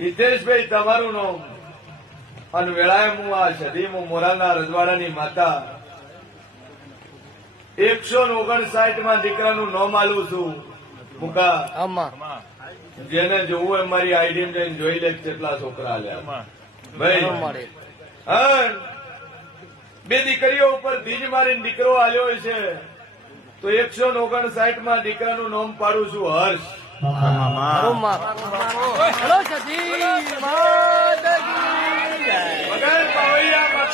હિતેશભાઈ તમારું નામ અને વેળાએ હું આ સદીમું મોરાના રજવાડાની માતા 159 દીકરાનું નામ આલું છું. મુકા જેને જોવું હોય મારી આઈડી જઈને જોઈ લે કેટલા છોકરા આલ્યા ભાઈ. બે દીકરીઓ ઉપર બીજ મારીને દીકરો આલ્યો છે તો 159 દીકરાનું નામ પાડું છું હર્ષ. વગર પાવૈયા